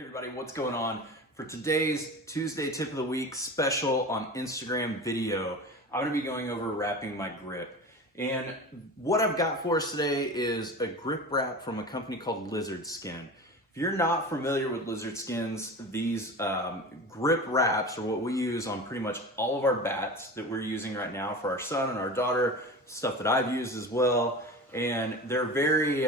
Hey everybody, what's going on? For today's Tuesday tip of the week special on Instagram video, I'm going to be going over wrapping my grip. And what I've got for us today is a grip wrap from a company called Lizard Skin. If you're not familiar with Lizard Skins, these grip wraps are what we use on pretty much all of our bats that we're using right now for our son and our daughter, stuff that I've used as well. And they're very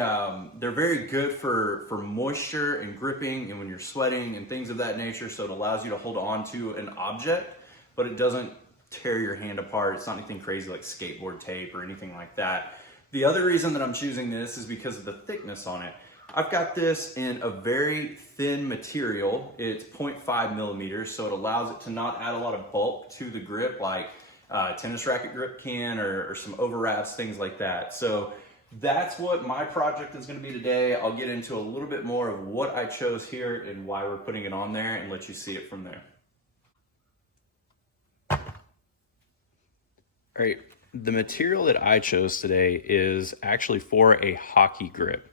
good for moisture and gripping and when you're sweating and things of that nature. So it allows you to hold on to an object, but it doesn't tear your hand apart. It's not anything crazy like skateboard tape or anything like that. The other reason that I'm choosing this is because of the thickness on it. I've got this in a very thin material. It's 0.5 millimeters, so it allows it to not add a lot of bulk to the grip like tennis racket grip can or some overwraps, things like that. So that's what my project is going to be today. I'll get into a little bit more of what I chose here and why we're putting it on there and let you see it from there. All right, the material that I chose today is actually for a hockey grip.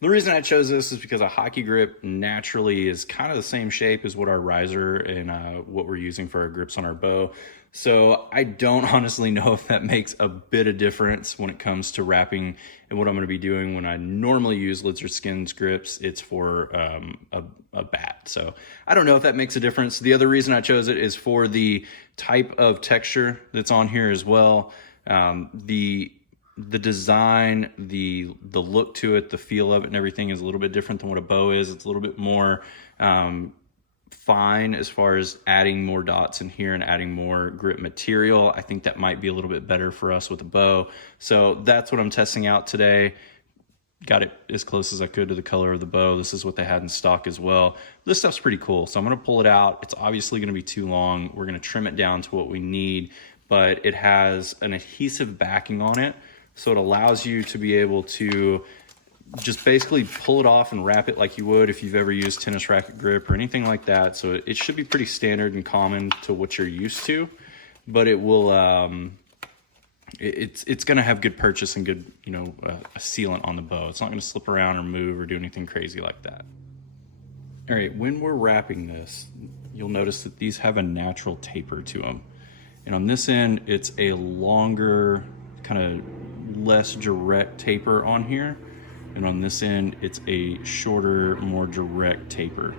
The reason I chose this is because a hockey grip naturally is kind of the same shape as what our riser and what we're using for our grips on our bow. So I don't honestly know if that makes a bit of difference when it comes to wrapping and what I'm going to be doing. When I normally use Lizard Skins grips, it's for a bat. So I don't know if that makes a difference. The other reason I chose it is for the type of texture that's on here as well. The design, the look to it, the feel of it and everything is a little bit different than what a bow is. It's a little bit more fine as far as adding more dots in here and adding more grip material. I think that might be a little bit better for us with a bow. So that's what I'm testing out today. Got it as close as I could to the color of the bow. This is what they had in stock as well. This stuff's pretty cool. So I'm going to pull it out. It's obviously going to be too long. We're going to trim it down to what we need, but it has an adhesive backing on it. So it allows you to be able to just basically pull it off and wrap it like you would if you've ever used tennis racket grip or anything like that. So it should be pretty standard and common to what you're used to, but it will, it's going to have good purchase and good, a sealant on the bow. It's not going to slip around or move or do anything crazy like that. All right, when we're wrapping this, you'll notice that these have a natural taper to them. And on this end, it's a longer, kind of less direct taper on here. And on this end, it's a shorter, more direct taper.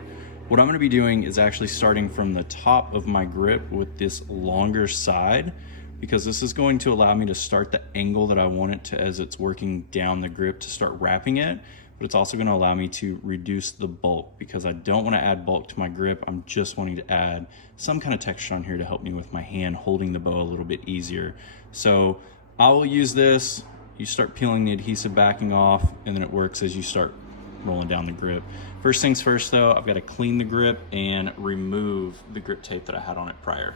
What I'm going to be doing is actually starting from the top of my grip with this longer side, because this is going to allow me to start the angle that I want it to as it's working down the grip to start wrapping it. But it's also going to allow me to reduce the bulk because I don't want to add bulk to my grip. I'm just wanting to add some kind of texture on here to help me with my hand holding the bow a little bit easier. So I will use this. You start peeling the adhesive backing off, and then it works as you start rolling down the grip. First things first though, I've got to clean the grip and remove the grip tape that I had on it prior.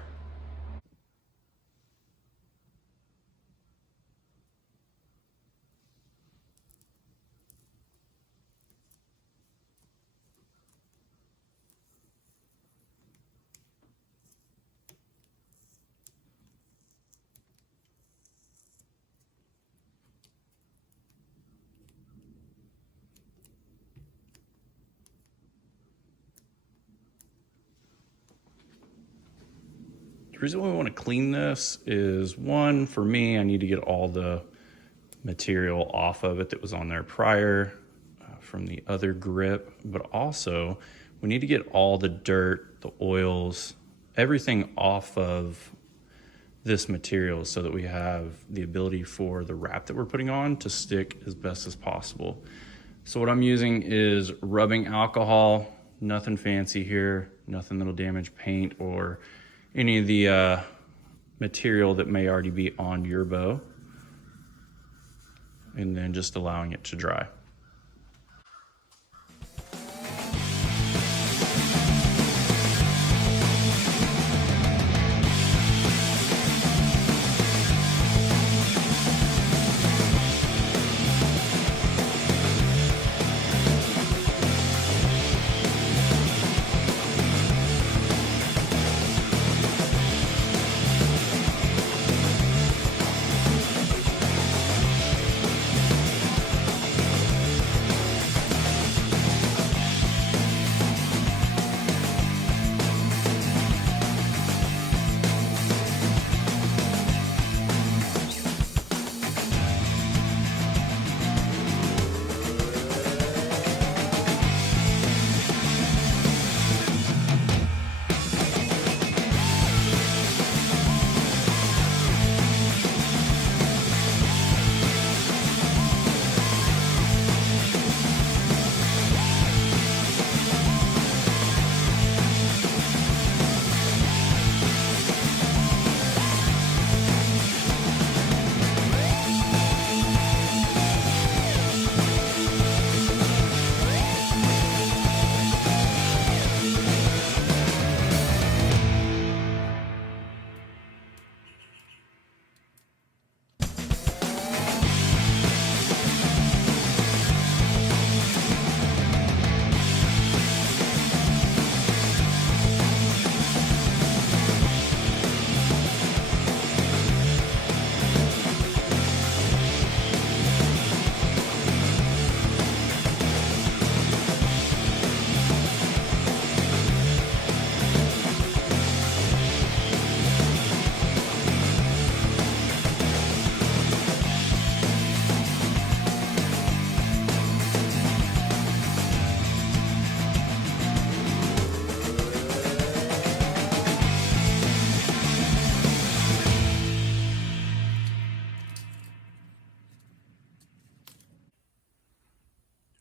The reason why we want to clean this is, one, for me, I need to get all the material off of it that was on there prior from the other grip, but also we need to get all the dirt, the oils, everything off of this material so that we have the ability for the wrap that we're putting on to stick as best as possible. So what I'm using is rubbing alcohol, nothing fancy here, nothing that'll damage paint or any of the material that may already be on your bow, and then just allowing it to dry.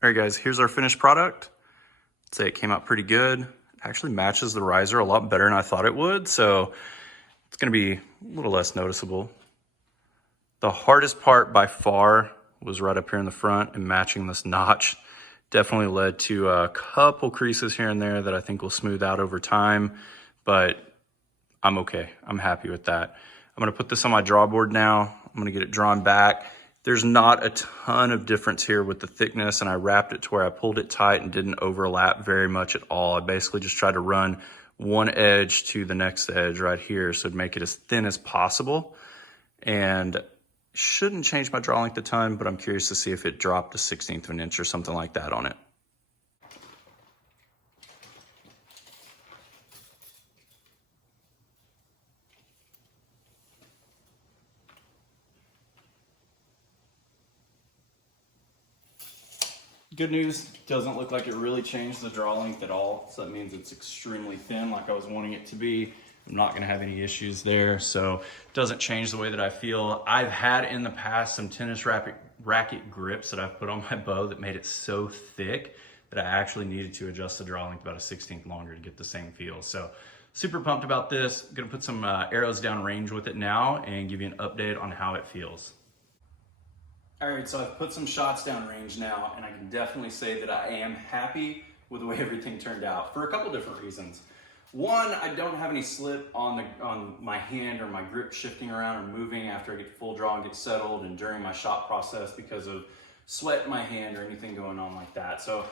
All right guys, here's our finished product. I'd say it came out pretty good. It actually matches the riser a lot better than I thought it would, so it's gonna be a little less noticeable. The hardest part by far was right up here in the front, and matching this notch definitely led to a couple creases here and there that I think will smooth out over time, but I'm okay. I'm happy with that. I'm gonna put this on my drawboard now. I'm gonna get it drawn back. There's not a ton of difference here with the thickness, and I wrapped it to where I pulled it tight and didn't overlap very much at all. I basically just tried to run one edge to the next edge right here, so it'd make it as thin as possible. And shouldn't change my draw length a ton, but I'm curious to see if it dropped a 1/16 of an inch or something like that on it. Good news, doesn't look like it really changed the draw length at all. So that means it's extremely thin like I was wanting it to be. I'm not gonna have any issues there. So it doesn't change the way that I feel. I've had in the past some tennis racket grips that I've put on my bow that made it so thick that I actually needed to adjust the draw length about a 1/16 longer to get the same feel. So super pumped about this. Gonna put some arrows down range with it now and give you an update on how it feels. All right, so I've put some shots down range now, and I can definitely say that I am happy with the way everything turned out for a couple different reasons. One, I don't have any slip on my hand or my grip shifting around or moving after I get full draw and get settled and during my shot process because of sweat in my hand or anything going on like that. So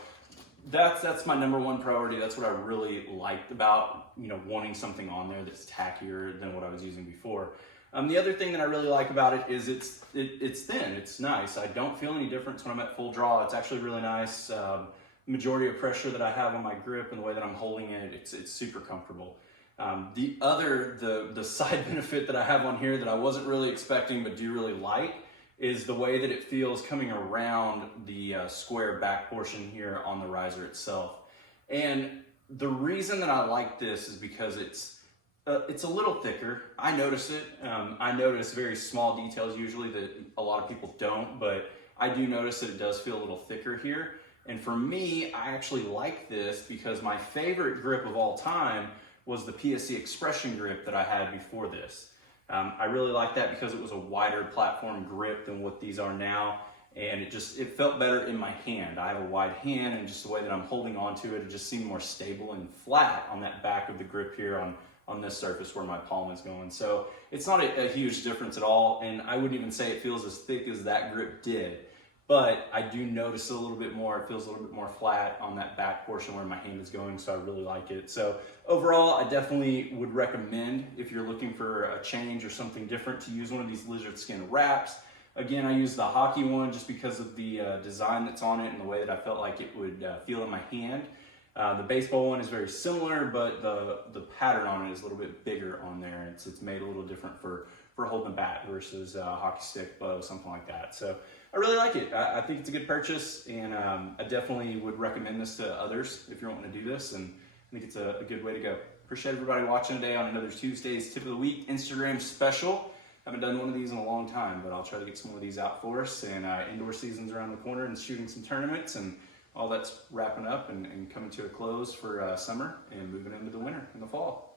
that's my number one priority. That's what I really liked about, wanting something on there that's tackier than what I was using before. The other thing that I really like about it is it's thin, it's nice. I don't feel any difference when I'm at full draw. It's actually really nice. Majority of pressure that I have on my grip and the way that I'm holding it, it's super comfortable. The side benefit that I have on here that I wasn't really expecting but do really like is the way that it feels coming around the square back portion here on the riser itself. And the reason that I like this is because it's a little thicker. I notice it. I notice very small details usually that a lot of people don't, but I do notice that it does feel a little thicker here. And for me, I actually like this because my favorite grip of all time was the PSC Expression grip that I had before this. I really like that because it was a wider platform grip than what these are now. And it felt better in my hand. I have a wide hand, and just the way that I'm holding onto it just seemed more stable and flat on that back of the grip here on this surface where my palm is going. So it's not a huge difference at all, and I wouldn't even say it feels as thick as that grip did, but I do notice a little bit more. It feels a little bit more flat on that back portion where my hand is going, so I really like it. So overall, I definitely would recommend, if you're looking for a change or something different, to use one of these lizard skin wraps. Again, I use the hockey one just because of the design that's on it and the way that I felt like it would feel in my hand. The baseball one is very similar, but the pattern on it is a little bit bigger on there. It's made a little different for holding a bat versus a hockey stick, bow, something like that. So I really like it. I think it's a good purchase, and I definitely would recommend this to others if you're wanting to do this, and I think it's a good way to go. Appreciate everybody watching today on another Tuesday's Tip of the Week Instagram special. Haven't done one of these in a long time, but I'll try to get some more of these out for us. And indoor season's around the corner and shooting some tournaments, and all that's wrapping up and coming to a close for summer and moving into the winter and the fall.